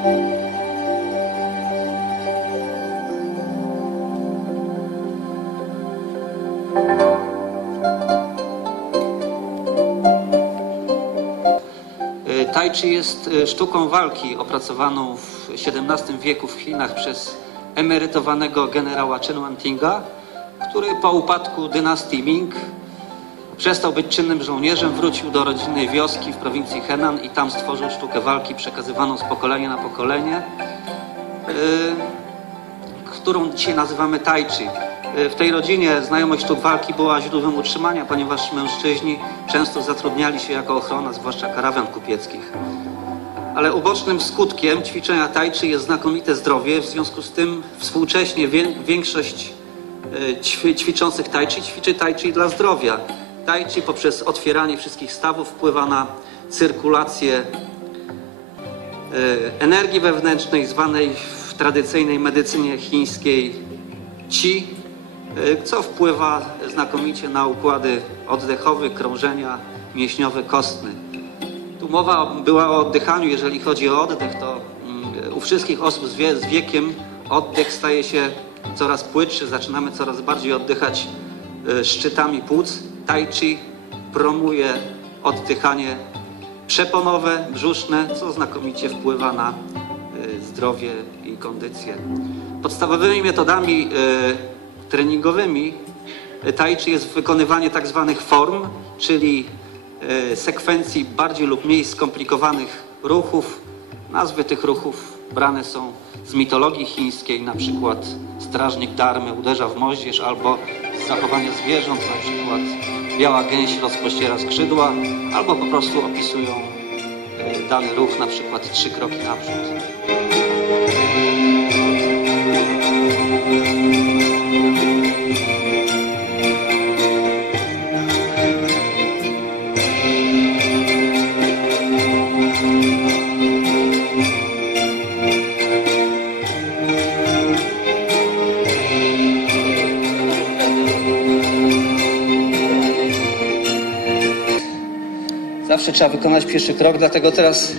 E, Tai Chi jest e, sztuką walki opracowaną w XVII wieku w Chinach przez emerytowanego generała Chen Wantinga, który po upadku dynastii Ming przestał być czynnym żołnierzem, wrócił do rodzinnej wioski w prowincji Henan i tam stworzył sztukę walki przekazywaną z pokolenia na pokolenie, e, którą dzisiaj nazywamy Tai Chi. E, W tej rodzinie znajomość sztuk walki była źródłem utrzymania, ponieważ mężczyźni często zatrudniali się jako ochrona, zwłaszcza karawan kupieckich. Ale ubocznym skutkiem ćwiczenia tai chi jest znakomite zdrowie, w związku z tym współcześnie większość ćwi, ćwiczących tai chi ćwiczy tai chi dla zdrowia. Tai poprzez otwieranie wszystkich stawów wpływa na cyrkulację e, energii wewnętrznej, zwanej w tradycyjnej medycynie chińskiej qi, e, co wpływa znakomicie na układy oddechowe, krążenia mięśniowe, kostne. Tu mowa była o oddychaniu. Jeżeli chodzi o oddech, to mm, u wszystkich osób z wiekiem oddech staje się coraz płytszy, zaczynamy coraz bardziej oddychać e, szczytami płuc. Tai chi promuje oddychanie przeponowe, brzuszne, co znakomicie wpływa na e, zdrowie i kondycję. Podstawowymi metodami e, treningowymi e, tai chi jest wykonywanie tak zwanych form, czyli sekwencji bardziej lub mniej skomplikowanych ruchów. Nazwy tych ruchów brane są z mitologii chińskiej, na przykład strażnik darmy uderza w moździerz, albo z zachowania zwierząt, na przykład biała gęś rozpościera skrzydła, albo po prostu opisują e, dany ruch, na przykład trzy kroki naprzód. Zawsze trzeba wykonać pierwszy krok, dlatego teraz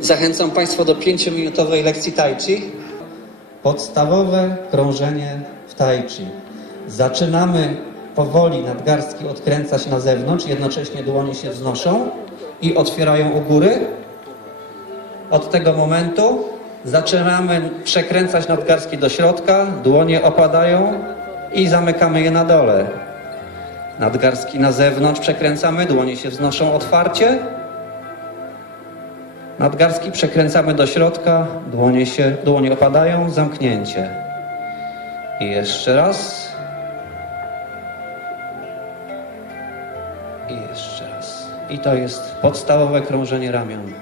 zachęcam Państwa do 5-minutowej lekcji Tai Chi. Podstawowe krążenie w Tai Chi. Zaczynamy powoli nadgarstki odkręcać na zewnątrz, jednocześnie dłonie się wznoszą i otwierają u góry. Od tego momentu zaczynamy przekręcać nadgarstki do środka, dłonie opadają i zamykamy je na dole. Nadgarstki na zewnątrz przekręcamy, dłonie się wznoszą otwarcie. Nadgarstki przekręcamy do środka, dłonie, się, dłonie opadają, zamknięcie. I jeszcze raz. I jeszcze raz. I to jest podstawowe krążenie ramion.